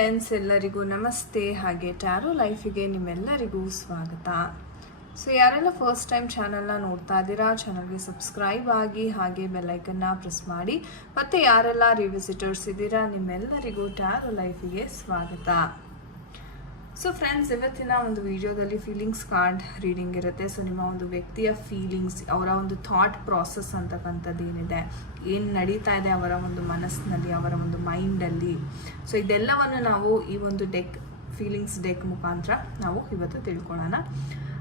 Friends, ಎಲ್ಲರಿಗೂ ನಮಸ್ತೆ. ಹಾಗೆ ಟ್ಯಾರೋ ಲೈಫಿಗೆ ನಿಮ್ಮೆಲ್ಲರಿಗೂ ಸ್ವಾಗತ. ಸೊ ಯಾರೆಲ್ಲ ಫಸ್ಟ್ ಟೈಮ್ ಚಾನಲ್ನ ನೋಡ್ತಾ ಇದ್ದೀರಾ, ಚಾನಲ್ಗೆ ಸಬ್ಸ್ಕ್ರೈಬ್ ಆಗಿ ಹಾಗೆ ಬೆಲ್ಲೈಕನ್ನ ಪ್ರೆಸ್ ಮಾಡಿ. ಮತ್ತು ಯಾರೆಲ್ಲ ರಿವಿಸಿಟರ್ಸ್ ಇದ್ದೀರಾ ನಿಮ್ಮೆಲ್ಲರಿಗೂ ಟ್ಯಾರೋ ಲೈಫಿಗೆ ಸ್ವಾಗತ. ಸೊ ಫ್ರೆಂಡ್ಸ್, ಇವತ್ತಿನ ಒಂದು ವಿಡಿಯೋದಲ್ಲಿ ಫೀಲಿಂಗ್ಸ್ ಕಾರ್ಡ್ ರೀಡಿಂಗ್ ಇರುತ್ತೆ. ಸೊ ನಿಮ್ಮ ಒಂದು ವ್ಯಕ್ತಿಯ ಫೀಲಿಂಗ್ಸ್, ಅವರ ಒಂದು ಥಾಟ್ ಪ್ರಾಸೆಸ್ ಅಂತಕ್ಕಂಥದ್ದು ಏನಿದೆ, ಏನು ನಡೀತಾ ಇದೆ ಅವರ ಒಂದು ಮನಸ್ಸಿನಲ್ಲಿ, ಅವರ ಒಂದು ಮೈಂಡಲ್ಲಿ, ಸೊ ಇದೆಲ್ಲವನ್ನು ನಾವು ಈ ಒಂದು ಫೀಲಿಂಗ್ಸ್ ಡೆಕ್ ಮುಖಾಂತರ ನಾವು ಇವತ್ತು ತಿಳ್ಕೊಳ್ಳೋಣ.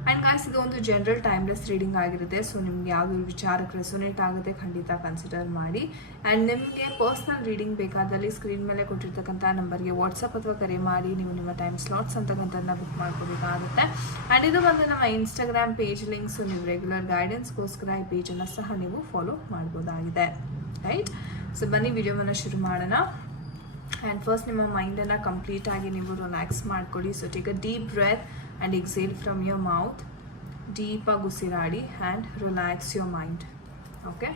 ಆ್ಯಂಡ್ ಗಾಯ್ಸ್, ಇದು ಒಂದು ಜನರಲ್ ಟೈಮ್ಲೆಸ್ ರೀಡಿಂಗ್ ಆಗಿರುತ್ತೆ. ಸೊ ನಿಮ್ಗೆ ಯಾವುದು ವಿಚಾರಕ್ಕೆ ರೆಸೊನೇಟ್ ಆಗುತ್ತೆ ಖಂಡಿತ ಕನ್ಸಿಡರ್ ಮಾಡಿ. ಆ್ಯಂಡ್ ನಿಮಗೆ ಪರ್ಸ್ನಲ್ ರೀಡಿಂಗ್ ಬೇಕಾದಲ್ಲಿ ಸ್ಕ್ರೀನ್ ಮೇಲೆ ಕೊಟ್ಟಿರ್ತಕ್ಕಂಥ ನಂಬರ್ಗೆ ವಾಟ್ಸಪ್ ಅಥವಾ ಕರೆ ಮಾಡಿ ನೀವು ನಿಮ್ಮ ಟೈಮ್ ಸ್ಲಾಟ್ಸ್ ಅಂತಕ್ಕಂಥದ್ದನ್ನ ಬುಕ್ ಮಾಡ್ಕೋಬೇಕಾಗುತ್ತೆ. ಆ್ಯಂಡ್ ಇದು ಬಂದು ನಮ್ಮ ಇನ್ಸ್ಟಾಗ್ರಾಮ್ ಪೇಜ್ ಲಿಂಕ್ಸು. ನೀವು ರೆಗ್ಯುಲರ್ ಗೈಡೆನ್ಸ್ಗೋಸ್ಕರ ಈ ಪೇಜನ್ನು ಸಹ ನೀವು ಫಾಲೋ ಮಾಡ್ಬೋದಾಗಿದೆ, ರೈಟ್? ಸೊ ಬನ್ನಿ ವಿಡಿಯೋವನ್ನು ಶುರು ಮಾಡೋಣ. ಆ್ಯಂಡ್ ಫಸ್ಟ್ ನಿಮ್ಮ ಮೈಂಡನ್ನು ಕಂಪ್ಲೀಟಾಗಿ ನೀವು ರಿಲ್ಯಾಕ್ಸ್ ಮಾಡ್ಕೊಳ್ಳಿ. So take a deep breath and exhale from your mouth. ಡೀಪಾಗಿ ಉಸಿರಾಡಿ and relax your mind. Okay,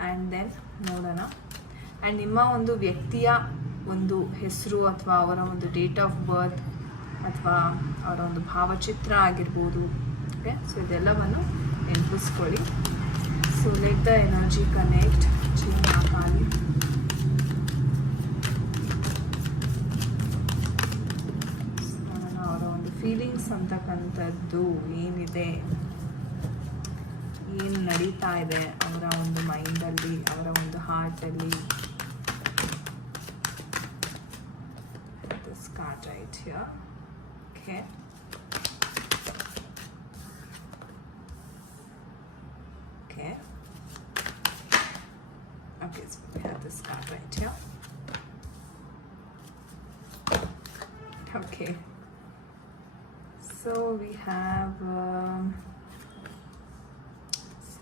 and then ನೋಡೋಣ. ಆ್ಯಂಡ್ ನಿಮ್ಮ ಒಂದು ವ್ಯಕ್ತಿಯ ಒಂದು ಹೆಸರು ಅಥವಾ ಅವರ ಒಂದು ಡೇಟ್ ಆಫ್ ಬರ್ತ್ ಅಥವಾ ಅವರ ಒಂದು ಭಾವಚಿತ್ರ ಆಗಿರ್ಬೋದು. ಓಕೆ, ಸೊ ಇದೆಲ್ಲವನ್ನು ನೆನಪಿಸ್ಕೊಳ್ಳಿ. So let the energy connect ಚಿನ್ನಾಕಾಲಿ. ಫೀಲಿಂಗ್ಸ್ ಅಂತಕ್ಕಂಥದ್ದು ಏನಿದೆ, ಏನು ನಡೀತಾ ಇದೆ ಅವರ ಒಂದು ಮೈಂಡಲ್ಲಿ, ಅವರ ಒಂದು ಹಾರ್ಟಲ್ಲಿ. This card right here. Okay, okay, okay, so we have this card right here. Okay. So we have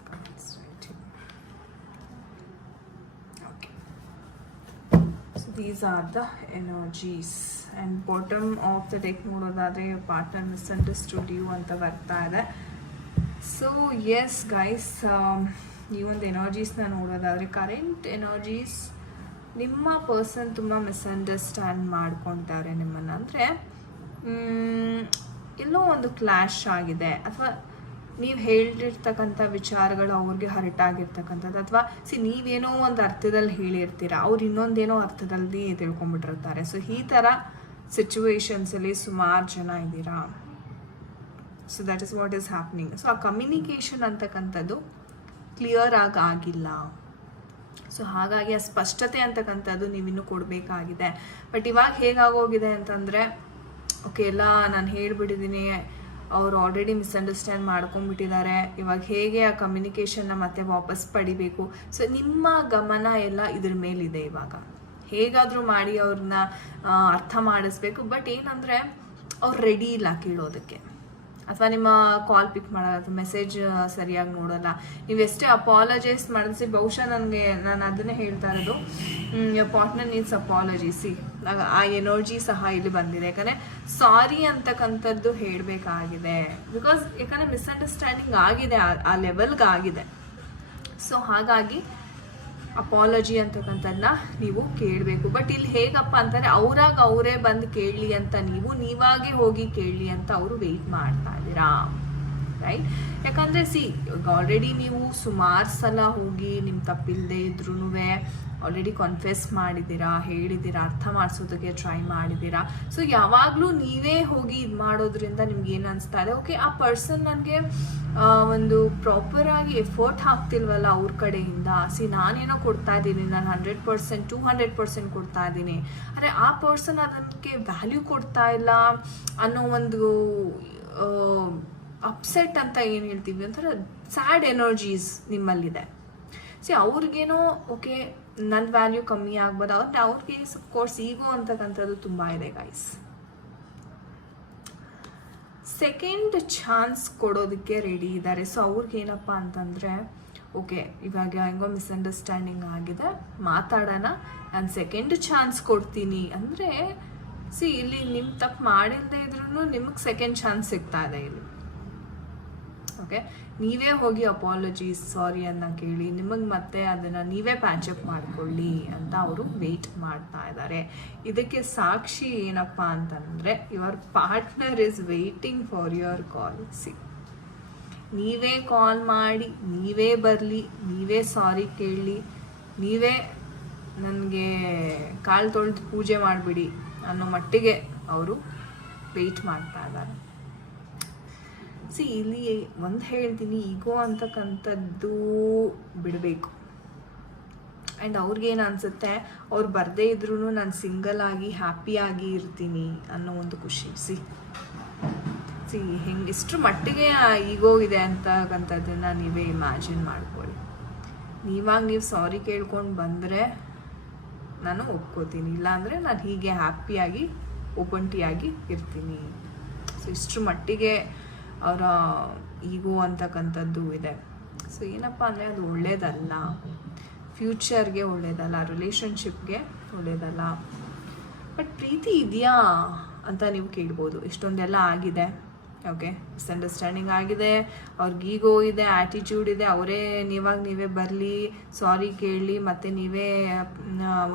cards right here. Okay. So these are the energies. And bottom of the deck nododadre your partner misunderstood you anta barta ide. So yes guys, ಈ ಒಂದು ಎನರ್ಜೀಸ್ನ ನೋಡೋದಾದರೆ current energies, ನಿಮ್ಮ person ತುಂಬ misunderstand ಮಾಡ್ಕೊತಾರೆ ನಿಮ್ಮನ್ನು. ಅಂದರೆ ಎಲ್ಲೋ ಒಂದು clash ಆಗಿದೆ, ಅಥವಾ ನೀವು ಹೇಳಿರ್ತಕ್ಕಂಥ ವಿಚಾರಗಳು ಅವ್ರಿಗೆ ಹರ್ಟ್ ಆಗಿರ್ತಕ್ಕಂಥದ್ದು, ಅಥವಾ ನೀವೇನೋ ಒಂದು ಅರ್ಥದಲ್ಲಿ ಹೇಳಿರ್ತೀರ, ಅವ್ರು ಇನ್ನೊಂದೇನೋ ಅರ್ಥದಲ್ಲಿ ತಿಳ್ಕೊಂಬಿಟ್ಟಿರ್ತಾರೆ. ಸೊ ಈ ಥರ ಸಿಚುವೇಶನ್ಸಲ್ಲಿ ಸುಮಾರು ಜನ ಇದ್ದೀರಾ. So that is what is happening. So ಆ ಕಮ್ಯುನಿಕೇಷನ್ ಅಂತಕ್ಕಂಥದ್ದು ಕ್ಲಿಯರ್ ಆಗಿಲ್ಲ. ಸೊ ಹಾಗಾಗಿ ಆ ಸ್ಪಷ್ಟತೆ ಅಂತಕ್ಕಂಥದ್ದು ನೀವಿನ್ನೂ ಕೊಡಬೇಕಾಗಿದೆ. ಬಟ್ ಇವಾಗ ಹೇಗಾಗೋಗಿದೆ ಅಂತಂದರೆ, ಓಕೆ ಎಲ್ಲ ನಾನು ಹೇಳಿಬಿಟ್ಟಿದ್ದೀನಿ, ಅವ್ರು ಆಲ್ರೆಡಿ ಮಿಸ್ಅಂಡರ್ಸ್ಟ್ಯಾಂಡ್ ಮಾಡ್ಕೊಂಡ್ಬಿಟ್ಟಿದ್ದಾರೆ, ಇವಾಗ ಹೇಗೆ ಆ ಕಮ್ಯುನಿಕೇಷನ್ನ ಮತ್ತೆ ವಾಪಸ್ ಪಡಿಬೇಕು. ಸೊ ನಿಮ್ಮ ಗಮನ ಎಲ್ಲ ಇದ್ರ ಮೇಲಿದೆ. ಇವಾಗ ಹೇಗಾದರೂ ಮಾಡಿ ಅವ್ರನ್ನ ಅರ್ಥ ಮಾಡಿಸ್ಬೇಕು. ಬಟ್ ಏನಂದರೆ ಅವ್ರು ರೆಡಿ ಇಲ್ಲ ಕೇಳೋದಕ್ಕೆ, ಅಥವಾ ನಿಮ್ಮ ಕಾಲ್ ಪಿಕ್ ಮಾಡೋದು, ಮೆಸೇಜ್ ಸರಿಯಾಗಿ ನೋಡೋಲ್ಲ. ನೀವೆಷ್ಟೇ ಅಪಾಲಜೈಸ್ ಮಾಡಿಸಿ, ಬಹುಶಃ ನಾನು ಅದನ್ನೇ ಹೇಳ್ತಾ ಇರೋದು, ಪಾರ್ಟ್ನರ್ ನೀಡ್ಸ್ ಅಪಾಲಜಿ. ಆ ಎನರ್ಜಿ ಸಹ ಇಲ್ಲಿ ಬಂದಿದೆ. ಯಾಕಂದರೆ ಸಾರಿ ಅಂತಕ್ಕಂಥದ್ದು ಹೇಳಬೇಕಾಗಿದೆ. ಯಾಕಂದರೆ ಮಿಸ್ಅಂಡರ್ಸ್ಟ್ಯಾಂಡಿಂಗ್ ಆಗಿದೆ, ಆ ಲೆವೆಲ್ಗೆ ಆಗಿದೆ. ಸೊ ಹಾಗಾಗಿ ಅಪಾಲಜಿ ಅಂತಕ್ಕಂಥದ್ದನ್ನ ನೀವು ಕೇಳಬೇಕು. ಬಟ್ ಇಲ್ಲಿ ಹೇಗಪ್ಪ ಅಂತಾರೆ, ಅವರೇ ಬಂದು ಕೇಳಲಿ ಅಂತ ನೀವಾಗೆ ಹೋಗಿ ಕೇಳಲಿ ಅಂತ ಅವರು ವೆಯ್ಟ್ ಮಾಡ್ತಾ ಇದ್ದೀರಾ, ರೈಟ್? ಯಾಕಂದರೆ ಆಲ್ರೆಡಿ ನೀವು ಸುಮಾರು ಸಲ ಹೋಗಿ ನಿಮ್ಮ ತಪ್ಪಿಲ್ಲದೆ ಇದ್ರೂ ಆಲ್ರೆಡಿ ಕಾನ್ಫೆಸ್ ಮಾಡಿದ್ದೀರಾ, ಹೇಳಿದ್ದೀರಾ, ಅರ್ಥ ಮಾಡಿಸೋದಕ್ಕೆ ಟ್ರೈ ಮಾಡಿದ್ದೀರಾ. ಸೊ ಯಾವಾಗಲೂ ನೀವೇ ಹೋಗಿ ಇದು ಮಾಡೋದ್ರಿಂದ ನಿಮ್ಗೆ ಏನು ಅನಿಸ್ತಾ ಇದೆ, ಓಕೆ ಆ ಪರ್ಸನ್ ನನಗೆ ಒಂದು ಪ್ರಾಪರಾಗಿ ಎಫರ್ಟ್ ಹಾಕ್ತಿಲ್ವಲ್ಲ ಅವ್ರ ಕಡೆಯಿಂದ. ನಾನೇನೋ ಕೊಡ್ತಾ ಇದ್ದೀನಿ, ನಾನು 100%, 200% ಕೊಡ್ತಾ ಇದ್ದೀನಿ, ಆದರೆ ಆ ಪರ್ಸನ್ ಅದಕ್ಕೆ ವ್ಯಾಲ್ಯೂ ಕೊಡ್ತಾ ಇಲ್ಲ ಅನ್ನೋ ಒಂದು ಅಪ್ಸೆಟ್ ಅಂತ ಏನು ಹೇಳ್ತೀವಿ, ಒಂಥರ ಸ್ಯಾಡ್ ಎನರ್ಜೀಸ್ ನಿಮ್ಮಲ್ಲಿದೆ. ಅವ್ರಿಗೇನೋ ಓಕೆ ನನ್ನ ವ್ಯಾಲ್ಯೂ ಕಮ್ಮಿ ಆಗ್ಬೋದು, ಅವ್ರಿಗೆ ಕೋರ್ಸ್ ಈಗೋ ಅಂತಕ್ಕಂಥದ್ದು ತುಂಬ ಇದೆ ಗೈಸ್. ಸೆಕೆಂಡ್ ಚಾನ್ಸ್ ಕೊಡೋದಕ್ಕೆ ರೆಡಿ ಇದ್ದಾರೆ. ಸೊ ಅವ್ರಿಗೇನಪ್ಪ ಅಂತಂದರೆ, ಓಕೆ ಇವಾಗ ಹೆಂಗೋ ಮಿಸ್ಅಂಡರ್ಸ್ಟ್ಯಾಂಡಿಂಗ್ ಆಗಿದೆ, ಮಾತಾಡೋಣ, ನಾನು ಸೆಕೆಂಡ್ ಚಾನ್ಸ್ ಕೊಡ್ತೀನಿ ಅಂದರೆ, ಇಲ್ಲಿ ನಿಮ್ಮ ತಪ್ಪು ಮಾಡಿಲ್ಲದೆ ಇದ್ರೂ ನಿಮಗೆ ಸೆಕೆಂಡ್ ಚಾನ್ಸ್ ಸಿಗ್ತಾ ಇದೆ ಇಲ್ಲಿ. ಓಕೆ, ನೀವೇ ಹೋಗಿ ಅಪಾಲಜೀಸ್ ಸಾರಿ ಅನ್ನ ಕೇಳಿ, ನಿಮಗೆ ಮತ್ತೆ ಅದನ್ನು ನೀವೇ ಪ್ಯಾಚಪ್ ಮಾಡ್ಕೊಳ್ಳಿ ಅಂತ ಅವರು ವೆಯ್ಟ್ ಮಾಡ್ತಾ ಇದ್ದಾರೆ. ಇದಕ್ಕೆ ಸಾಕ್ಷಿ ಏನಪ್ಪ ಅಂತಂದರೆ, your partner is waiting for your call. ನೀವೇ ಕಾಲ್ ಮಾಡಿ, ನೀವೇ ಬರಲಿ, ನೀವೇ ಸಾರಿ ಕೇಳಲಿ, ನೀವೇ ನನಗೆ ಕಾಲು ತೊಳೆದು ಪೂಜೆ ಮಾಡಿಬಿಡಿ ಅನ್ನೋ ಮಟ್ಟಿಗೆ ಅವರು ವೆಯ್ಟ್ ಮಾಡ್ತಾ ಇದ್ದಾರೆ. ಇಲ್ಲಿ ಒಂದು ಹೇಳ್ತೀನಿ, ಈಗೋ ಅಂತಕ್ಕಂಥದ್ದು ಬಿಡಬೇಕು. ಆ್ಯಂಡ್ ಅವ್ರಿಗೇನು ಅನಿಸುತ್ತೆ, ಅವ್ರು ಬರದೇ ಇದ್ರೂ ನಾನು ಸಿಂಗಲ್ ಆಗಿ ಹ್ಯಾಪಿಯಾಗಿ ಇರ್ತೀನಿ ಅನ್ನೋ ಒಂದು ಖುಷಿ. ಹೆಂಗೆ ಇಷ್ಟರ ಮಟ್ಟಿಗೆ ಈಗೋ ಇದೆ ಅಂತಕ್ಕಂಥದ್ದನ್ನು ನೀವೇ ಇಮ್ಯಾಜಿನ್ ಮಾಡ್ಕೊಳ್ಳಿ. ನೀವು ಸಾರಿ ಕೇಳ್ಕೊಂಡು ಬಂದರೆ ನಾನು ಒಪ್ಕೋತೀನಿ, ಇಲ್ಲಾಂದರೆ ನಾನು ಹೀಗೆ ಹ್ಯಾಪಿಯಾಗಿ ಒಬ್ಬಂಟಿಯಾಗಿ ಇರ್ತೀನಿ. ಇಷ್ಟರ ಮಟ್ಟಿಗೆ ಅವರ ಈಗೋ ಅಂತಕ್ಕಂಥದ್ದು ಇದೆ. ಏನಪ್ಪ ಅಂದರೆ ಅದು ಒಳ್ಳೇದಲ್ಲ, ಫ್ಯೂಚರ್ಗೆ ಒಳ್ಳೇದಲ್ಲ, ರಿಲೇಷನ್ಶಿಪ್ಗೆ ಒಳ್ಳೇದಲ್ಲ. ಬಟ್ ಪ್ರೀತಿ ಇದೆಯಾ ಅಂತ ನೀವು ಕೇಳ್ಬೋದು. ಇಷ್ಟೊಂದೆಲ್ಲ ಆಗಿದೆ, ಓಕೆ, ಮಿಸ್ಅಂಡರ್ಸ್ಟ್ಯಾಂಡಿಂಗ್ ಆಗಿದೆ, ಅವ್ರಿಗೆ ಈಗೋ ಇದೆ, ಆ್ಯಟಿಟ್ಯೂಡ್ ಇದೆ, ಅವರೇ ನೀವೇ ಬರಲಿ, ಸಾರಿ ಕೇಳಲಿ, ಮತ್ತು ನೀವೇ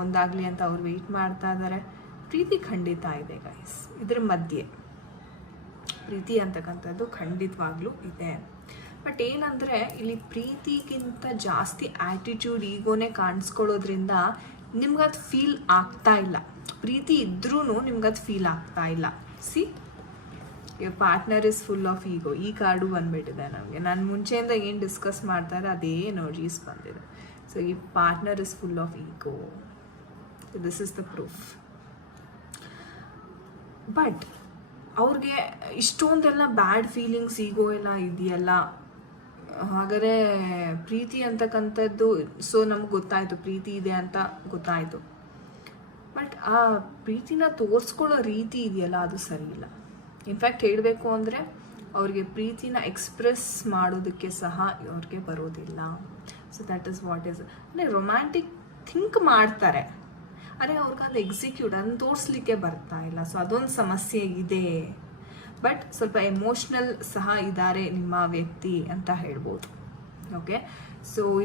ಒಂದಾಗಲಿ ಅಂತ ಅವ್ರು ವೆಯ್ಟ್ ಮಾಡ್ತಾ ಇದ್ದಾರೆ. ಪ್ರೀತಿ ಖಂಡಿತ ಇದೆ ಗೈಸ್, ಇದ್ರ ಮಧ್ಯೆ ಪ್ರೀತಿ ಅಂತಕ್ಕಂಥದ್ದು ಖಂಡಿತವಾಗ್ಲೂ ಇದೆ. ಬಟ್ ಏನಂದರೆ, ಇಲ್ಲಿ ಪ್ರೀತಿಗಿಂತ ಜಾಸ್ತಿ ಆ್ಯಟಿಟ್ಯೂಡ್ ಈಗೋನೇ ಕಾಣಿಸ್ಕೊಳ್ಳೋದ್ರಿಂದ ನಿಮ್ಗದು ಫೀಲ್ ಆಗ್ತಾ ಇಲ್ಲ. ಪ್ರೀತಿ ಇದ್ರೂ ನಿಮ್ಗದು ಫೀಲ್ ಆಗ್ತಾ ಇಲ್ಲ. Your partner is full of ಈಗೋ. ಈ ಕಾರ್ಡು ಬಂದ್ಬಿಟ್ಟಿದೆ ನಮಗೆ. ನಾನು ಮುಂಚೆಯಿಂದ ಏನು ಡಿಸ್ಕಸ್ ಮಾಡ್ತಾರೆ ಅದೇ ಎನರ್ಜೀಸ್ ಬಂದಿದೆ. ಈ partner is full of ego. This is the proof. But ಅವ್ರಿಗೆ ಇಷ್ಟೊಂದೆಲ್ಲ ಬ್ಯಾಡ್ ಫೀಲಿಂಗ್ಸ್, ಈಗೋ ಎಲ್ಲ ಇದೆಯಲ್ಲ, ಹಾಗಾದರೆ ಪ್ರೀತಿ ಅಂತಕ್ಕಂಥದ್ದು ನಮ್ಗೆ ಗೊತ್ತಾಯಿತು, ಪ್ರೀತಿ ಇದೆ ಅಂತ ಗೊತ್ತಾಯಿತು. ಬಟ್ ಆ ಪ್ರೀತಿನ ತೋರಿಸ್ಕೊಳ್ಳೋ ರೀತಿ ಇದೆಯಲ್ಲ, ಅದು ಸರಿ ಇಲ್ಲ. ಇನ್ಫ್ಯಾಕ್ಟ್ ಹೇಳಬೇಕು ಅಂದರೆ, ಅವ್ರಿಗೆ ಪ್ರೀತಿನ ಎಕ್ಸ್ಪ್ರೆಸ್ ಮಾಡೋದಕ್ಕೆ ಸಹ ಅವ್ರಿಗೆ ಬರೋದಿಲ್ಲ. That is what is. ಅಂದರೆ ರೊಮ್ಯಾಂಟಿಕ್ ಥಿಂಕ್ ಮಾಡ್ತಾರೆ, ಅರೆ ಅವ್ರಿಗೆ ಅದು ಎಕ್ಸಿಕ್ಯೂಟ್ ಅದನ್ನು ತೋರಿಸ್ಲಿಕ್ಕೆ ಬರ್ತಾ ಇಲ್ಲ. ಅದೊಂದು ಸಮಸ್ಯೆ ಇದೆ. ಬಟ್ ಸ್ವಲ್ಪ ಎಮೋಷ್ನಲ್ ಸಹ ಇದ್ದಾರೆ ನಿಮ್ಮ ವ್ಯಕ್ತಿ ಅಂತ ಹೇಳ್ಬೋದು. ಓಕೆ,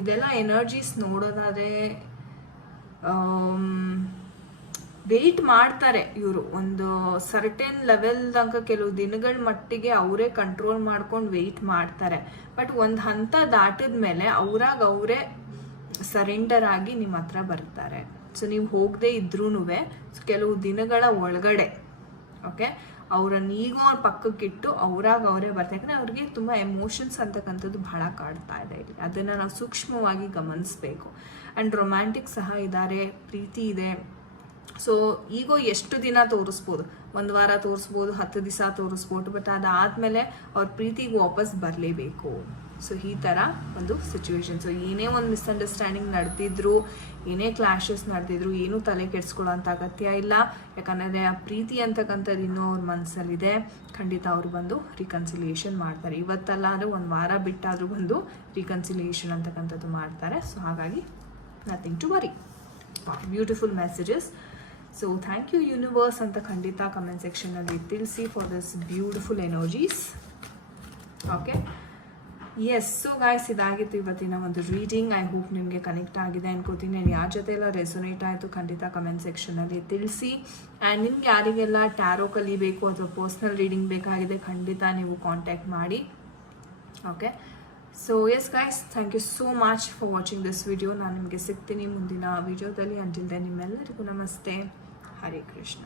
ಇದೆಲ್ಲ ಎನರ್ಜೀಸ್ ನೋಡೋದಾದರೆ ವೆಯ್ಟ್ ಮಾಡ್ತಾರೆ ಇವರು. ಒಂದು ಸರ್ಟೆನ್ ಲೆವೆಲ್ ತನಕ ಕೆಲವು ದಿನಗಳ ಮಟ್ಟಿಗೆ ಅವರೇ ಕಂಟ್ರೋಲ್ ಮಾಡ್ಕೊಂಡು ವೆಯ್ಟ್ ಮಾಡ್ತಾರೆ. ಬಟ್ ಒಂದು ಹಂತ ದಾಟಿದ ಮೇಲೆ ಅವರೇ ಸರೆಂಡರ್ ಆಗಿ ನಿಮ್ಮ ಹತ್ರ ಬರ್ತಾರೆ. ನೀವು ಹೋಗದೆ ಇದ್ರೂ ಕೆಲವು ದಿನಗಳ ಒಳಗಡೆ, ಓಕೆ, ಅವರನ್ನು ಈಗ ಪಕ್ಕಕ್ಕಿಟ್ಟು ಅವರೇ ಬರ್ತಾರೆ. ಯಾಕಂದರೆ ಅವ್ರಿಗೆ ತುಂಬ ಎಮೋಷನ್ಸ್ ಅಂತಕ್ಕಂಥದ್ದು ಬಹಳ ಕಾಡ್ತಾ ಇದೆ ಇಲ್ಲಿ. ಅದನ್ನು ನಾವು ಸೂಕ್ಷ್ಮವಾಗಿ ಗಮನಿಸಬೇಕು. ಆ್ಯಂಡ್ ರೊಮ್ಯಾಂಟಿಕ್ ಸಹ ಇದ್ದಾರೆ, ಪ್ರೀತಿ ಇದೆ. ಈಗೋ ಎಷ್ಟು ದಿನ ತೋರಿಸ್ಬೋದು, 1 ವಾರ ತೋರಿಸ್ಬೋದು, 10 ದಿವಸ ತೋರಿಸ್ಬೋದು. ಬಟ್ ಅದಾದಮೇಲೆ ಅವ್ರ ಪ್ರೀತಿಗೆ ವಾಪಸ್ ಬರಲೇಬೇಕು. ಈ ಥರ ಒಂದು ಸಿಚುವೇಶನ್. ಏನೇ ಒಂದು ಮಿಸ್ಅಂಡರ್ಸ್ಟ್ಯಾಂಡಿಂಗ್ ನಡೆದಿದ್ರು, ಏನೇ ಕ್ಲಾಶಸ್ ನಡೆದಿದ್ರು, ಏನೂ ತಲೆ ಕೆಡಿಸ್ಕೊಳ್ಳೋ ಅಂಥ ಅಗತ್ಯ ಇಲ್ಲ. ಯಾಕಂದರೆ ಆ ಪ್ರೀತಿ ಅಂತಕ್ಕಂಥದ್ದು ಇನ್ನೂ ಅವ್ರ ಮನಸ್ಸಲ್ಲಿದೆ. ಖಂಡಿತ ಅವರು ಬಂದು ರಿಕನ್ಸಿಲಿಯೇಷನ್ ಮಾಡ್ತಾರೆ. ಇವತ್ತಲ್ಲ ಅಂದರೆ 1 ವಾರ ಬಿಟ್ಟಾದರೂ ಬಂದು ರಿಕನ್ಸಿಲಿಯೇಷನ್ ಅಂತಕ್ಕಂಥದ್ದು ಮಾಡ್ತಾರೆ. ಹಾಗಾಗಿ nothing to worry. Beautiful messages. Thank you universe ಅಂತ ಖಂಡಿತ ಕಮೆಂಟ್ ಸೆಕ್ಷನಲ್ಲಿ ತಿಳಿಸಿ for this beautiful energies. Okay, yes. Guys, ಇದಾಗಿತ್ತು ಇವತ್ತಿನ ಒಂದು ರೀಡಿಂಗ್. ಐ ಹೋಪ್ ನಿಮಗೆ ಕನೆಕ್ಟ್ ಆಗಿದೆ ಅನ್ಕೋತೀನಿ. ನಾನು ಯಾರ ಜೊತೆ ಎಲ್ಲ ರೆಸೊನೇಟ್ ಆಯಿತು ಖಂಡಿತ ಕಮೆಂಟ್ ಸೆಕ್ಷನಲ್ಲಿ ತಿಳಿಸಿ. ಆ್ಯಂಡ್ ನಿಮ್ಗೆ ಯಾರಿಗೆಲ್ಲ ಟ್ಯಾರೋ ಕಲಿಬೇಕು ಅಥವಾ ಪರ್ಸ್ನಲ್ ರೀಡಿಂಗ್ ಬೇಕಾಗಿದೆ ಖಂಡಿತ ನೀವು ಕಾಂಟ್ಯಾಕ್ಟ್ ಮಾಡಿ. Okay, yes guys, thank you so much for watching this video. ನಾನು ನಿಮಗೆ ಸಿಗ್ತೀನಿ ಮುಂದಿನ ವಿಡಿಯೋದಲ್ಲಿ. ಅಂಟಿಲ್ ದೆನ್ ನಿಮ್ಮೆಲ್ಲರಿಗೂ ನಮಸ್ತೆ. ಹರೇ ಕೃಷ್ಣ.